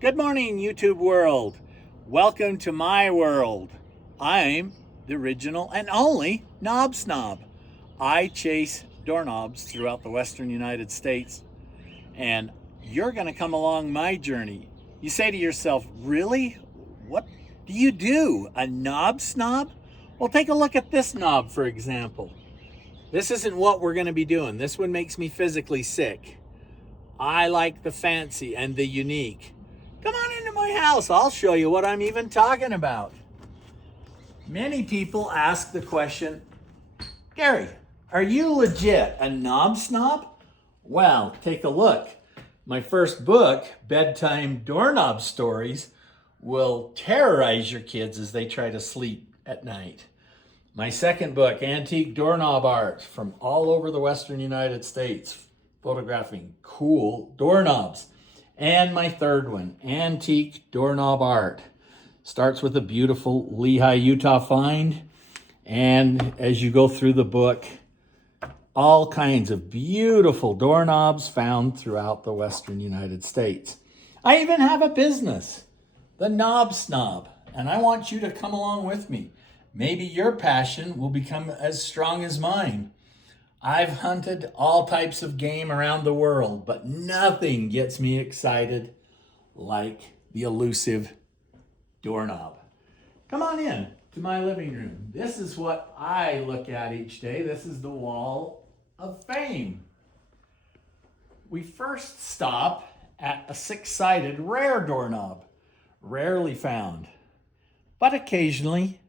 Good morning, YouTube world. Welcome to my world. I'm the original and only knob snob. I chase doorknobs throughout the western United States, and you're going to come along my journey. You say to yourself, really? What do you do? A knob snob? Well, take a look at this knob, for example. This isn't what we're going to be doing. This one makes me physically sick. I like the fancy and the unique. Come on into my house. I'll show you what I'm even talking about. Many people ask the question, Gary, are you legit a knob snob? Well, take a look. My first book, Bedtime Doorknob Stories, will terrorize your kids as they try to sleep at night. My second book, Antique Doorknob Art, from all over the western United States, photographing cool doorknobs. And my third one, Antique Doorknob Art. Starts with a beautiful Lehigh, Utah find. And as you go through the book, all kinds of beautiful doorknobs found throughout the western United States. I even have a business, the Knob Snob, and I want you to come along with me. Maybe your passion will become as strong as mine. I've hunted all types of game around the world, but nothing gets me excited like the elusive doorknob. Come on in to my living room. This is what I look at each day. This is the wall of fame. We first stop at a six-sided rare doorknob, rarely found, but occasionally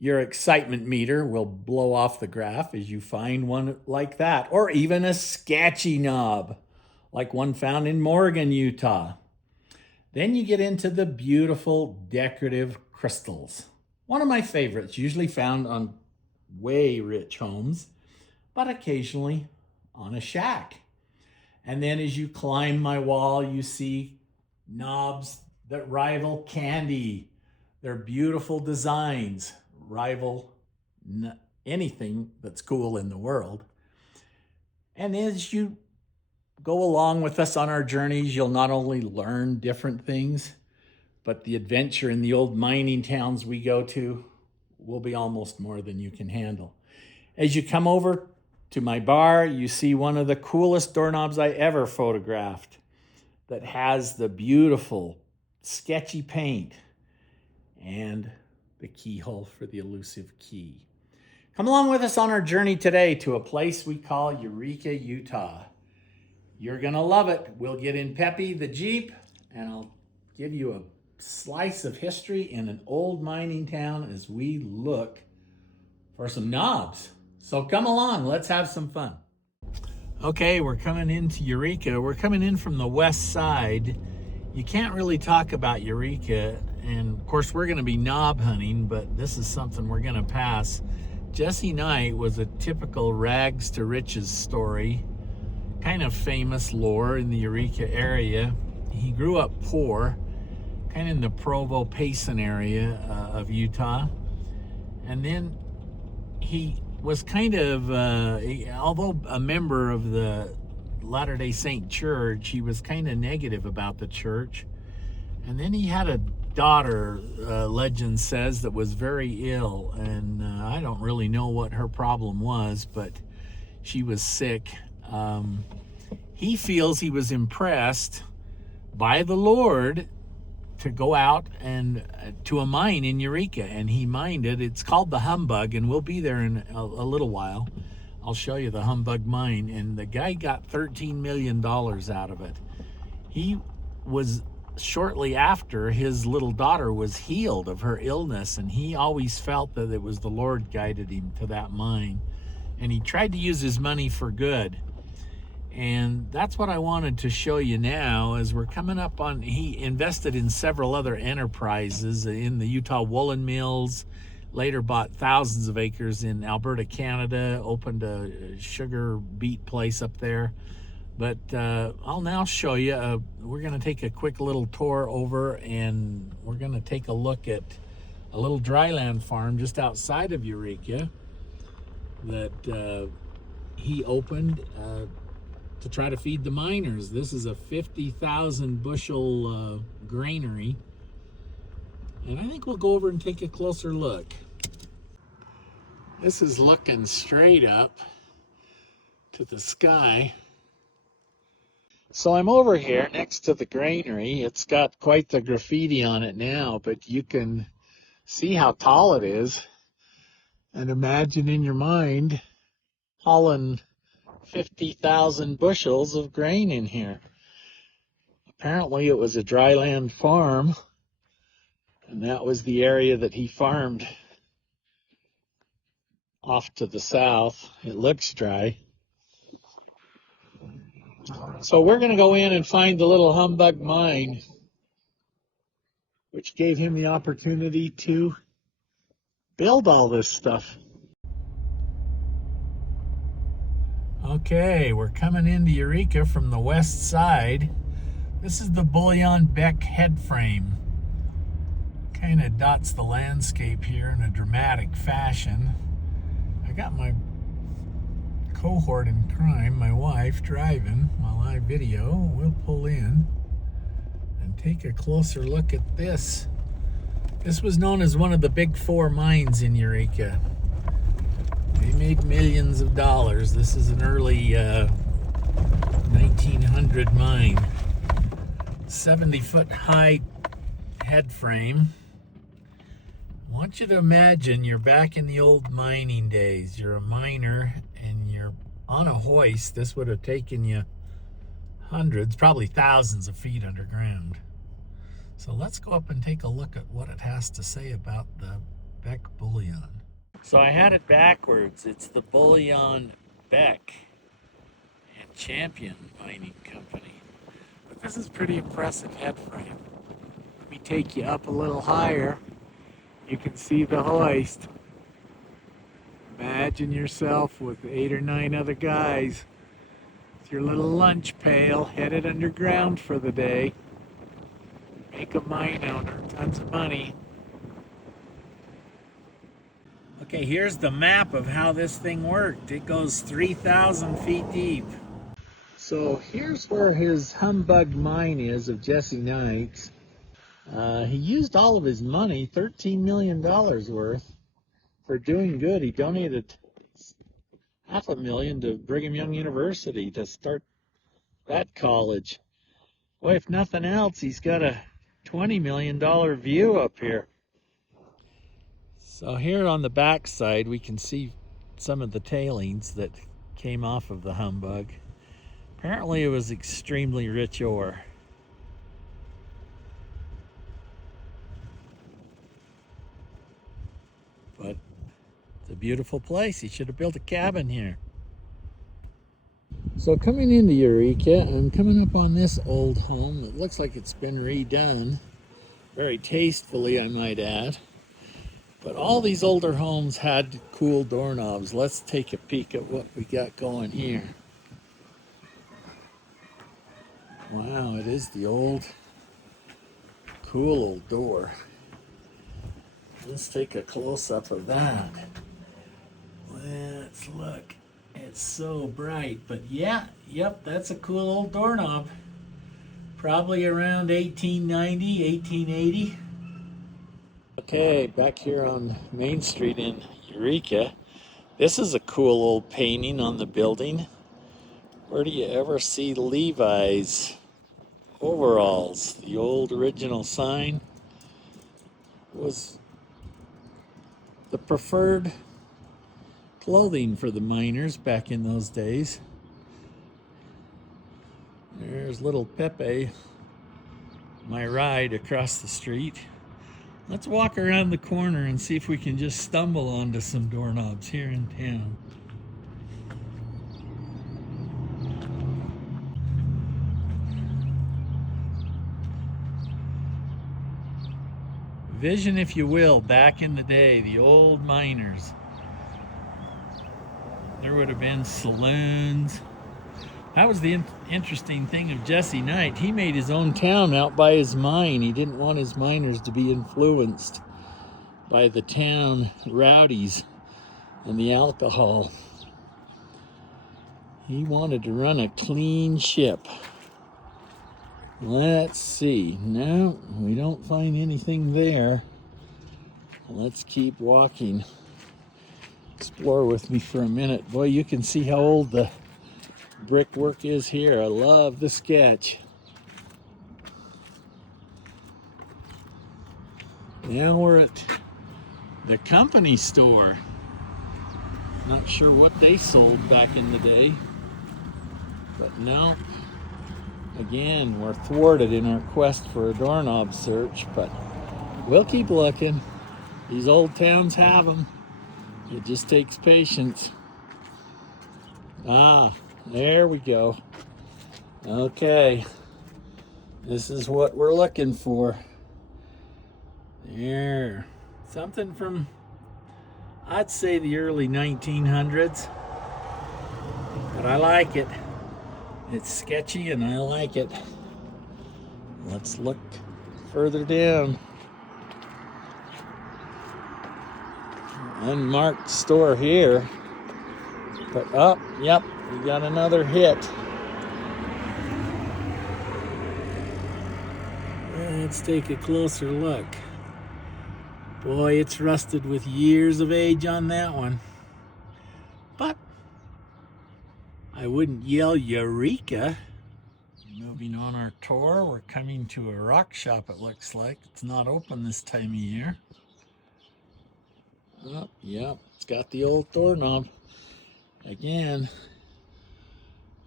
your excitement meter will blow off the graph as you find one like that, or even a sketchy knob, like one found in Morgan, Utah. Then you get into the beautiful decorative crystals. One of my favorites, usually found on way rich homes, but occasionally on a shack. And then as you climb my wall, you see knobs that rival candy. They're beautiful designs, rival anything that's cool in the world. And as you go along with us on our journeys, you'll not only learn different things, but the adventure in the old mining towns we go to will be almost more than you can handle. As you come over to my bar, you see one of the coolest doorknobs I ever photographed that has the beautiful sketchy paint and the keyhole for the elusive key. Come along with us on our journey today to a place we call Eureka, Utah. You're gonna love it. We'll get in Peppy, the Jeep, and I'll give you a slice of history in an old mining town as we look for some knobs. So come along, let's have some fun. Okay, we're coming into Eureka. We're coming in from the west side. You can't really talk about Eureka, and of course we're going to be knob hunting, but this is something we're going to pass. Jesse Knight was a typical rags to riches story, kind of famous lore in the Eureka area. He grew up poor, kind of in the Provo-Payson area of Utah, and then he was kind of, although a member of the Latter-day Saint Church, he was kind of negative about the church. And then he had a daughter, legend says, that was very ill, and I don't really know what her problem was, but she was sick. He feels he was impressed by the Lord to go out and to a mine in Eureka, and he mined it. It's called the Humbug, and we'll be there in a little while. I'll show you the Humbug mine, and the guy got $13 million out of it. He was, shortly after, his little daughter was healed of her illness, and he always felt that it was the Lord guided him to that mine, and he tried to use his money for good. And that's what I wanted to show you now as we're coming up on, he invested in several other enterprises in the Utah woolen mills, later bought thousands of acres in Alberta, Canada, opened a sugar beet place up there. But I'll now show you, we're gonna take a quick little tour over, and we're gonna take a look at a little dryland farm just outside of Eureka that he opened to try to feed the miners. This is a 50,000 bushel granary. And I think we'll go over and take a closer look. This is looking straight up to the sky. So I'm over here next to the granary. It's got quite the graffiti on it now, but you can see how tall it is. And imagine in your mind hauling 50,000 bushels of grain in here. Apparently it was a dryland farm, and that was the area that he farmed off to the south. It looks dry. So we're going to go in and find the little humbug mine, which gave him the opportunity to build all this stuff. Okay, we're coming into Eureka from the west side. This is the Bullion Beck head frame. Kind of dots the landscape here in a dramatic fashion. I got my cohort in crime, my wife, driving while I video. We'll pull in and take a closer look at this. This was known as one of the big four mines in Eureka. They made millions of dollars. This is an early 1900 mine. 70-foot high head frame. I want you to imagine you're back in the old mining days. You're a miner and you're on a hoist. This would have taken you hundreds, probably thousands of feet underground. So let's go up and take a look at what it has to say about the Beck Bullion. So I had it backwards. It's the Bullion Beck and Champion Mining Company. But this is pretty impressive head frame. Let me take you up a little higher. You can see the hoist. Imagine yourself with 8 or 9 other guys with your little lunch pail headed underground for the day. Make a mine owner tons of money. Okay, here's the map of how this thing worked. It goes 3,000 feet deep. So here's where his humbug mine is of Jesse Knight's. He used all of his money, $13 million worth, for doing good. He donated $500,000 to Brigham Young University to start that college. Well, if nothing else, he's got a $20 million view up here. So here on the back side, we can see some of the tailings that came off of the humbug. Apparently it was extremely rich ore. But it's a beautiful place. He should have built a cabin here. So coming into Eureka, I'm coming up on this old home. It looks like it's been redone. Very tastefully, I might add. But all these older homes had cool doorknobs. Let's take a peek at what we got going here. Wow, it is the old, cool old door. Let's take a close-up of that. Let's look. It's so bright, but yeah, yep, that's a cool old doorknob. Probably around 1890, 1880. Okay, back here on Main Street in Eureka. This is a cool old painting on the building. Where do you ever see Levi's overalls? The old original sign was the preferred clothing for the miners back in those days. There's little Pepe, my ride across the street. Let's walk around the corner and see if we can just stumble onto some doorknobs here in town. Vision, if you will, back in the day, the old miners. There would have been saloons. That was the interesting thing of Jesse Knight. He made his own town out by his mine. He didn't want his miners to be influenced by the town rowdies and the alcohol. He wanted to run a clean ship. Let's see. No, we don't find anything there. Let's keep walking. Explore with me for a minute. Boy, you can see how old the brickwork is here. I love the sketch. Now we're at the company store. Not sure what they sold back in the day, but no. Again, we're thwarted in our quest for a doorknob search, but we'll keep looking. These old towns have them. It just takes patience. Ah, there we go. Okay, this is what we're looking for. There, something from, I'd say, the early 1900s, but I like it. It's sketchy and I like it. Let's look further down. Unmarked store here, but oh, yep, we got another hit. Let's take a closer look. Boy, it's rusted with years of age on that one. But I wouldn't yell Eureka. Moving on our tour, we're coming to a rock shop, it looks like. It's not open this time of year. Oh, yeah, it's got the old doorknob. Again,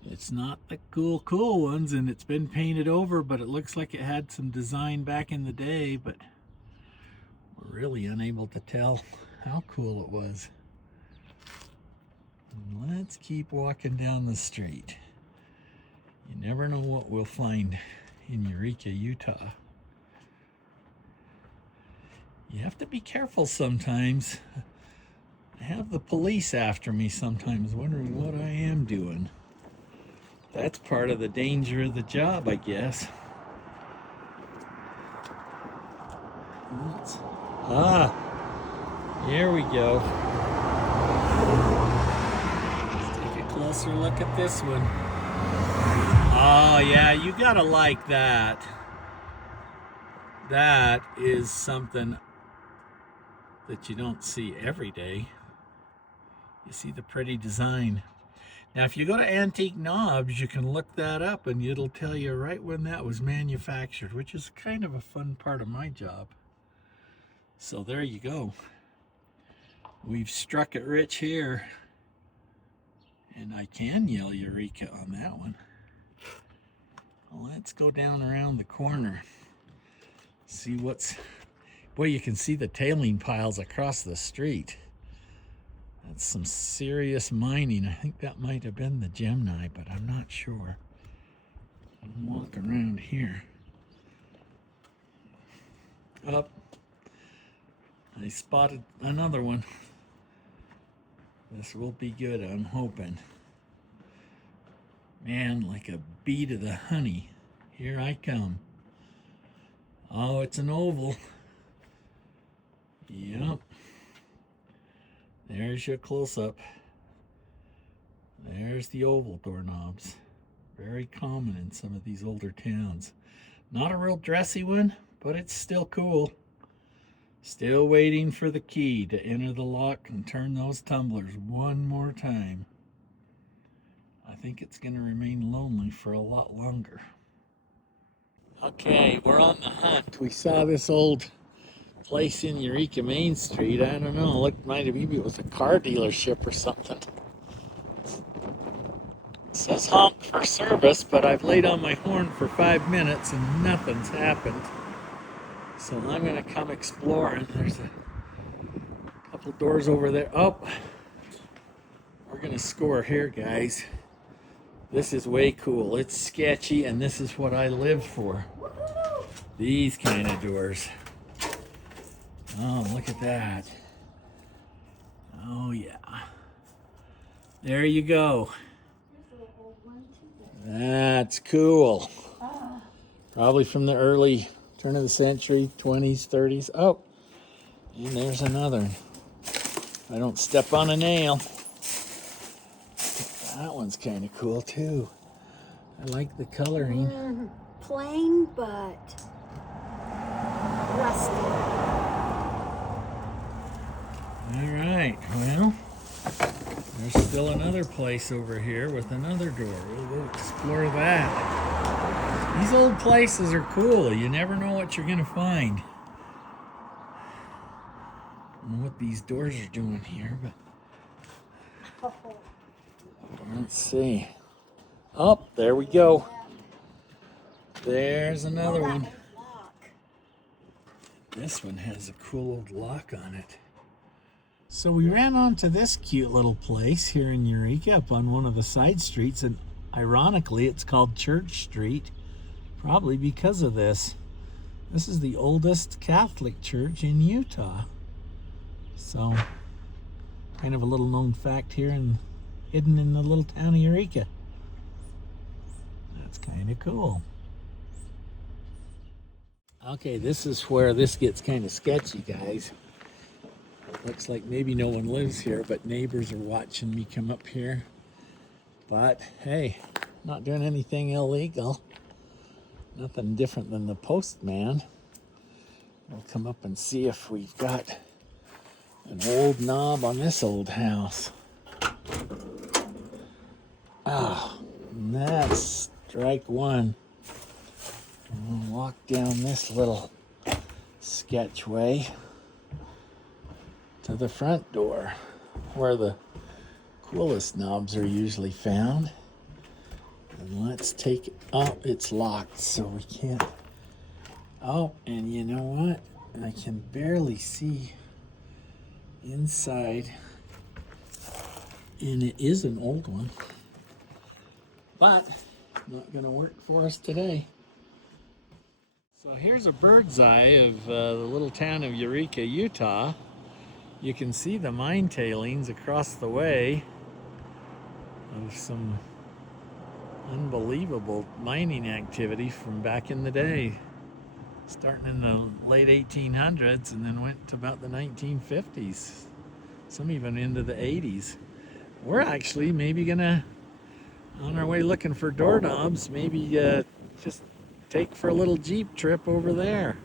it's not the cool ones, and it's been painted over, but it looks like it had some design back in the day, but we're really unable to tell how cool it was. Let's keep walking down the street. You never know what we'll find in Eureka, Utah. You have to be careful sometimes. I have the police after me sometimes, wondering what I am doing. That's part of the danger of the job, I guess. Here we go. Let's take a closer look at this one. Oh yeah, you gotta like that. That is something that you don't see every day. You see the pretty design. Now if you go to Antique Knobs, you can look that up and it'll tell you right when that was manufactured, which is kind of a fun part of my job. So there you go. We've struck it rich here. And I can yell Eureka on that one. Well, let's go down around the corner. See what's... Boy, you can see the tailing piles across the street. That's some serious mining. I think that might have been the Gemini, but I'm not sure. I'll walk around here. Up. I spotted another one. This will be good, I'm hoping. Man, like a bee to the honey. Here I come. Oh, it's an oval. Yep. There's your close-up. There's the oval doorknobs. Very common in some of these older towns. Not a real dressy one, but it's still cool. Still waiting for the key to enter the lock and turn those tumblers one more time. I think it's going to remain lonely for a lot longer. Okay, we're on the hunt. We saw this old place in Eureka Main Street. I don't know, it might have maybe it was a car dealership or something. It says honk for service, but I've laid on my horn for 5 minutes and nothing's happened. So I'm going to come exploring. There's a couple doors over there. Oh, we're going to score here, guys. This is way cool. It's sketchy, and this is what I live for. These kind of doors. Oh, look at that. Oh, yeah. There you go. That's cool. Probably from the early turn of the century, 20s, 30s. Oh, and there's another. I don't step on a nail. That one's kind of cool too. I like the coloring. Plain but rusty. All right, well, there's still another place over here with another door. We'll go explore that. These old places are cool. You never know what you're gonna find. I don't know what these doors are doing here, but let's see. Oh, there we go. There's another one. This one has a cool old lock on it. So we ran onto this cute little place here in Eureka up on one of the side streets, and ironically it's called Church Street, probably because of this. This is the oldest Catholic church in Utah. So, kind of a little known fact here and hidden in the little town of Eureka. That's kind of cool. Okay, this is where this gets kind of sketchy, guys. Looks like maybe no one lives here, but neighbors are watching me come up here. But hey, not doing anything illegal. Nothing different than the postman. We'll come up and see if we've got an old knob on this old house. Ah, and that's strike one. We'll walk down this little sketchway to the front door, where the coolest knobs are usually found. And let's take it. Oh, it's locked, so we can't. Oh, and you know what? I can barely see inside, and it is an old one, but not gonna work for us today. So here's a bird's eye of the little town of Eureka, Utah. You can see the mine tailings across the way of some unbelievable mining activity from back in the day, starting in the late 1800s and then went to about the 1950s, some even into the 80s. We're actually maybe gonna, on our way looking for doorknobs, maybe just take for a little Jeep trip over there.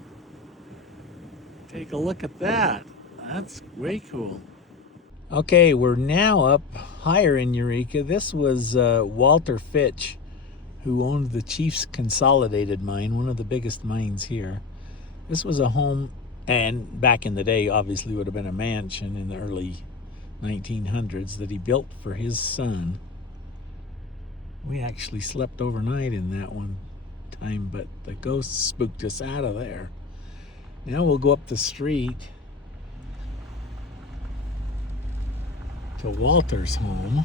Take a look at that. That's way cool. Okay, we're now up higher in Eureka. This was Walter Fitch, who owned the Chiefs Consolidated mine, one of the biggest mines here. This was a home, and back in the day obviously would have been a mansion in the early 1900s that he built for his son. We actually slept overnight in that one time, but the ghosts spooked us out of there. Now we'll go up the street to Walter's home.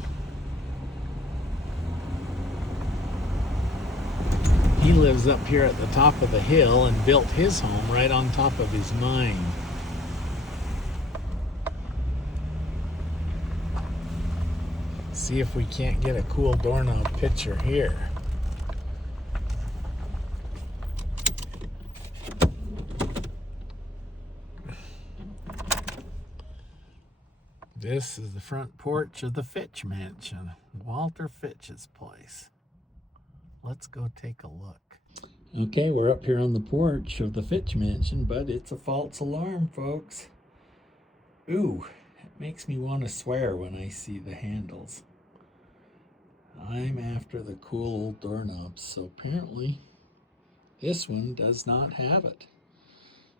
He lives up here at the top of the hill and built his home right on top of his mine. See if we can't get a cool doorknob picture here. This is the front porch of the Fitch mansion, Walter Fitch's place. Let's go take a look. Okay, we're up here on the porch of the Fitch mansion, but it's a false alarm, folks. Ooh, it makes me want to swear when I see the handles. I'm after the cool old doorknobs, so apparently this one does not have it.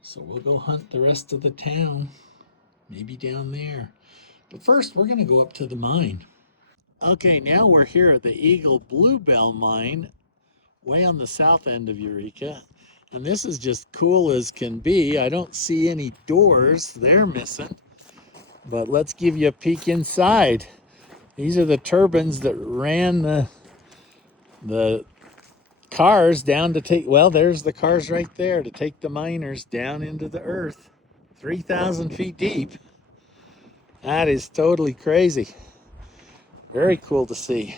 So we'll go hunt the rest of the town, maybe down there. But first, we're going to go up to the mine. Okay, now we're here at the Eagle Bluebell mine, way on the south end of Eureka. And this is just cool as can be. I don't see any doors. They're missing. But let's give you a peek inside. These are the turbines that ran the cars down to take, well, there's the cars right there to take the miners down into the earth, 3,000 feet deep. That is totally crazy. Very cool to see.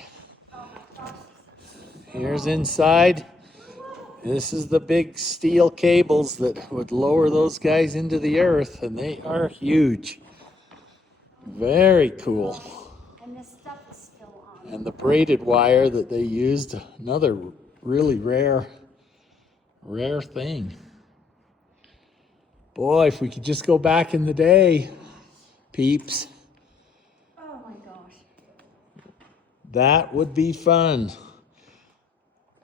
Here's inside. This is the big steel cables that would lower those guys into the earth, and they are huge. Very cool. And the stuff is still on. And the braided wire that they used, another really rare thing. Boy, if we could just go back in the day, peeps. Oh my gosh. That would be fun.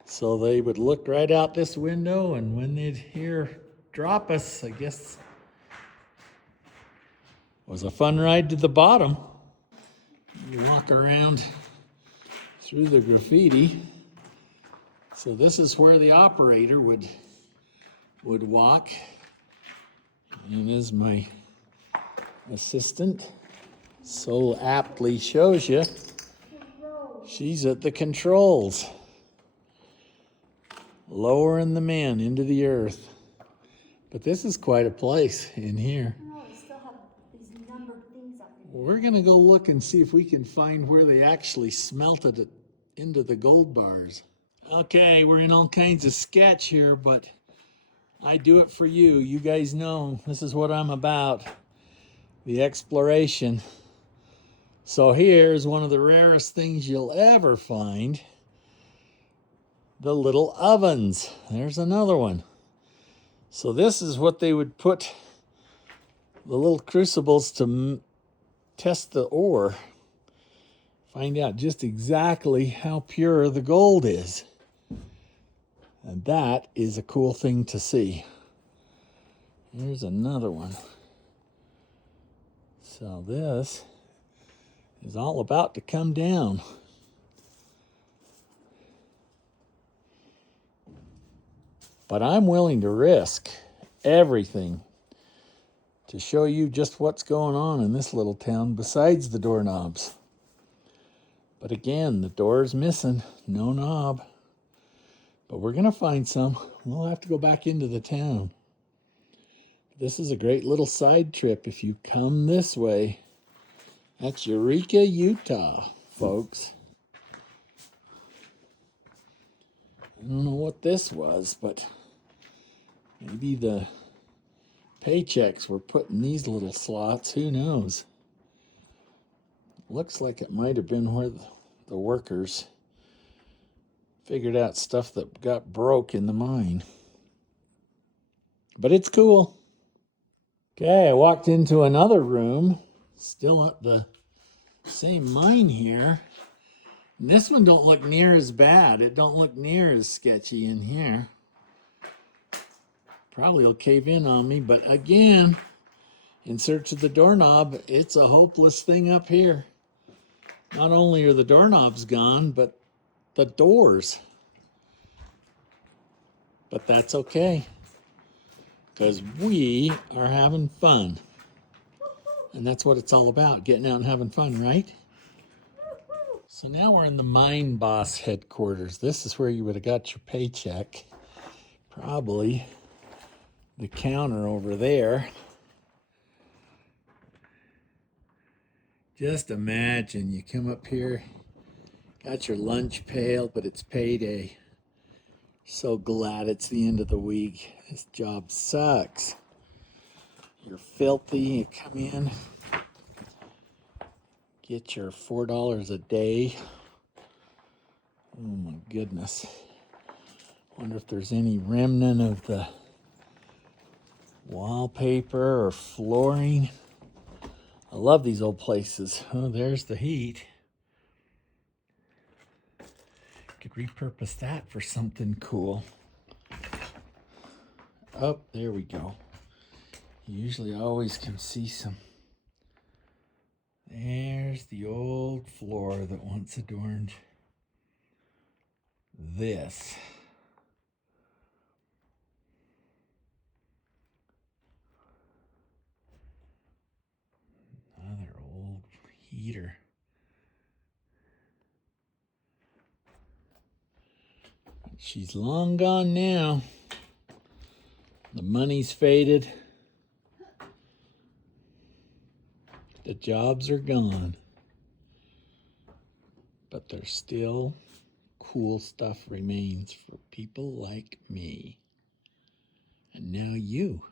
So they would look right out this window, and when they'd hear drop us, I guess it was a fun ride to the bottom. You walk around through the graffiti. So this is where the operator would walk. And is my assistant so aptly shows you, she's at the controls, lowering the men into the earth. But this is quite a place in here. No, we still have these numbered things up there. We're gonna go look and see if we can find where they actually smelted it into the gold bars. Okay, we're in all kinds of sketch here, but I do it for you. You guys know this is what I'm about, the exploration. So here's one of the rarest things you'll ever find, the little ovens. There's another one. So this is what they would put the little crucibles to test the ore, find out just exactly how pure the gold is. And that is a cool thing to see. Here's another one. So this is all about to come down. But I'm willing to risk everything to show you just what's going on in this little town besides the doorknobs. But again, the door's missing, no knob. But we're gonna find some. We'll have to go back into the town. This is a great little side trip if you come this way. That's Eureka, Utah, folks. I don't know what this was, but maybe the paychecks were put in these little slots. Who knows? Looks like it might have been where the workers figured out stuff that got broke in the mine. But it's cool. Okay, I walked into another room, still at the same mine here. And this one don't look near as bad. It don't look near as sketchy in here. Probably will cave in on me, but again, in search of the doorknob, it's a hopeless thing up here. Not only are the doorknobs gone, but the doors. But that's okay, because we are having fun. And that's what it's all about, getting out and having fun, right? So now we're in the mine boss headquarters. This is where you would have got your paycheck. Probably the counter over there. Just imagine you come up here, got your lunch pail, but it's payday. So glad it's the end of the week. This job sucks. You're filthy, you come in, get your $4 a day. Oh my goodness. Wonder if there's any remnant of the wallpaper or flooring. I love these old places. Oh, there's the heat. Could repurpose that for something cool. Oh, there we go. You usually always can see some. There's the old floor that once adorned this. Another old heater. She's long gone now. The money's faded. The jobs are gone. But there's still cool stuff remains for people like me. And now you.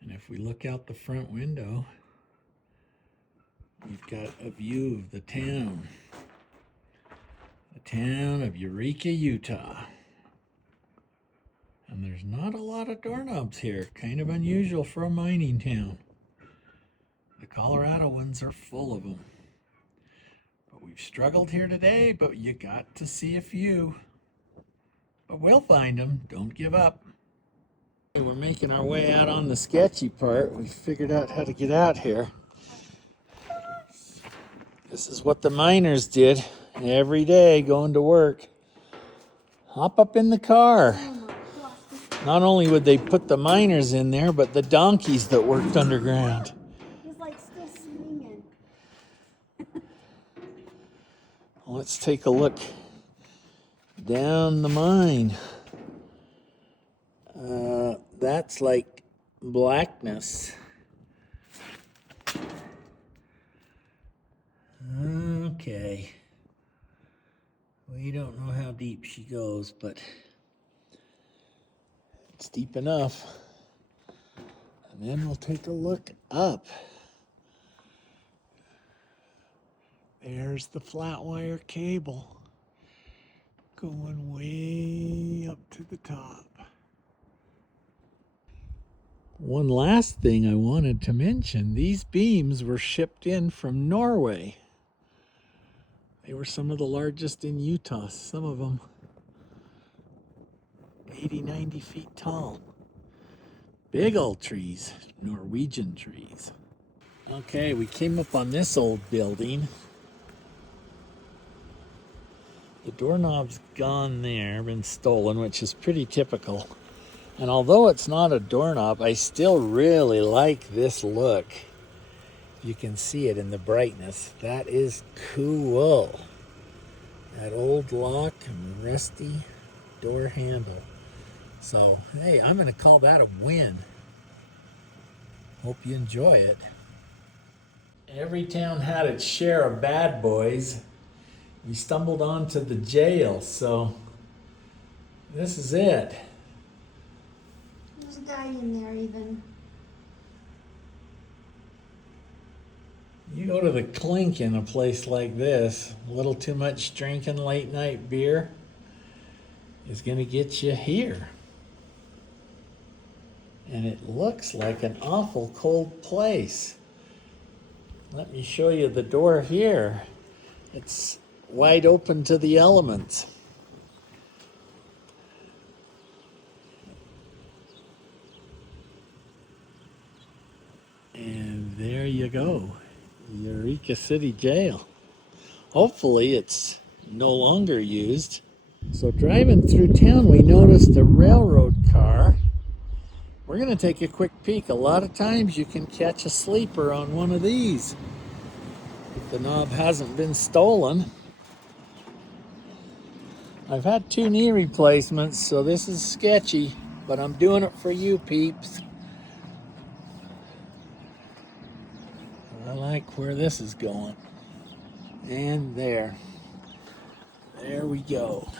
And if we look out the front window, We've got a view of the town of Eureka, Utah. And there's not a lot of doorknobs here, kind of unusual for a mining town. The Colorado ones are full of them. But we've struggled here today, but you got to see a few. But we'll find them, don't give up. We're making our way out on the sketchy part. We figured out how to get out here. This is what the miners did every day going to work. Hop up in the car. Not only would they put the miners in there, but the donkeys that worked underground. He's like still swinging. Let's take a look down the mine. That's like blackness. Okay. We don't know how deep she goes, but it's deep enough. And then we'll take a look up. There's the flat wire cable going way up to the top. One last thing I wanted to mention, these beams were shipped in from Norway. They were some of the largest in Utah, some of them 80, 90 feet tall. Big old trees, Norwegian trees. Okay, we came up on this old building. The doorknob's gone there, been stolen, which is pretty typical. And although it's not a doorknob, I still really like this look. You can see it in the brightness. That is cool. That old lock and rusty door handle. So, hey, I'm going to call that a win. Hope you enjoy it. Every town had its share of bad boys. We stumbled onto the jail, so this is it. There's a guy in there even. You go to the clink in a place like this, a little too much drinking late night beer is going to get you here. And it looks like an awful cold place. Let me show you the door here. It's wide open to the elements. And there you go, Eureka City Jail. Hopefully it's no longer used. So driving through town, we noticed a railroad car. We're going to take a quick peek. A lot of times you can catch a sleeper on one of these if the knob hasn't been stolen. I've had 2 knee replacements, so this is sketchy, but I'm doing it for you peeps. I like where this is going. And there we go.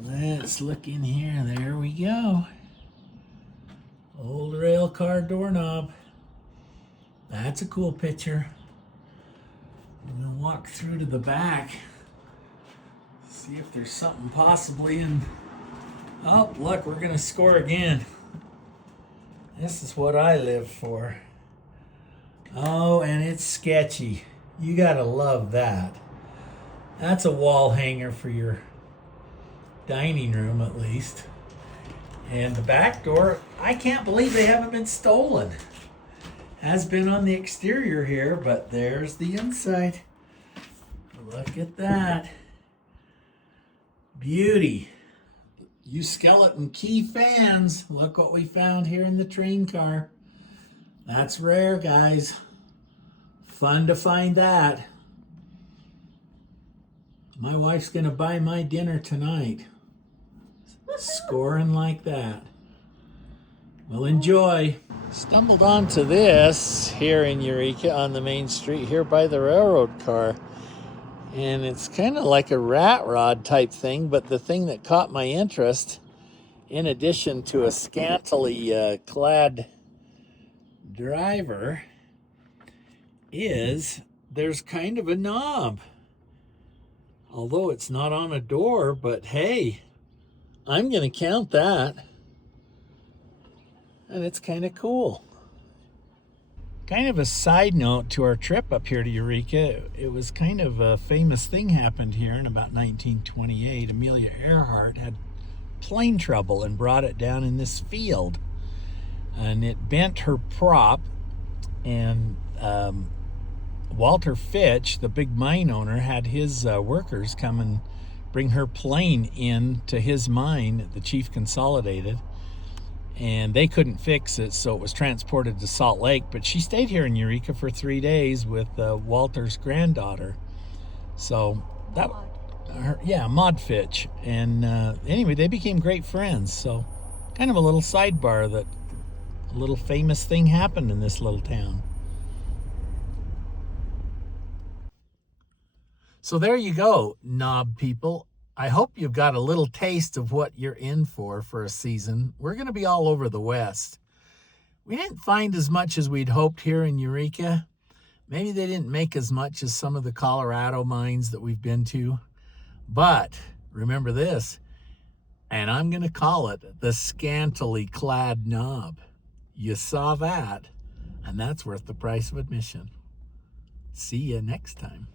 Let's look in here. There we go. Old rail car doorknob. That's a cool picture. I'm gonna walk through to the back. See if there's something possibly in. Oh, look, we're gonna score again. This is what I live for. Oh, and it's sketchy. You gotta love that. That's a wall hanger for your dining room, at least. And the back door, I can't believe they haven't been stolen. Has been on the exterior here, but there's the inside. Look at that. Beauty. You skeleton key fans, look what we found here in the train car. That's rare, guys. Fun to find that. My wife's gonna buy my dinner tonight. Scoring like that. Well, enjoy. Stumbled onto this here in Eureka on the main street here by the railroad car. And it's kind of like a rat rod type thing, but the thing that caught my interest, in addition to a scantily clad driver, is there's kind of a knob. Although it's not on a door, but hey, I'm going to count that. And it's kind of cool. Kind of a side note to our trip up here to Eureka, it was kind of a famous thing happened here in about 1928. Amelia Earhart had plane trouble and brought it down in this field. And it bent her prop, and Walter Fitch, the big mine owner, had his workers come and bring her plane in to his mine, the Chief Consolidated, and they couldn't fix it, so it was transported to Salt Lake. But she stayed here in Eureka for 3 days with Walter's granddaughter. So that, Maud Fitch. And anyway, they became great friends. So kind of a little sidebar that a little famous thing happened in this little town. So there you go, knob people. I hope you've got a little taste of what you're in for a season. We're going to be all over the West. We didn't find as much as we'd hoped here in Eureka. Maybe they didn't make as much as some of the Colorado mines that we've been to. But remember this, and I'm going to call it the scantily clad knob. You saw that, and that's worth the price of admission. See you next time.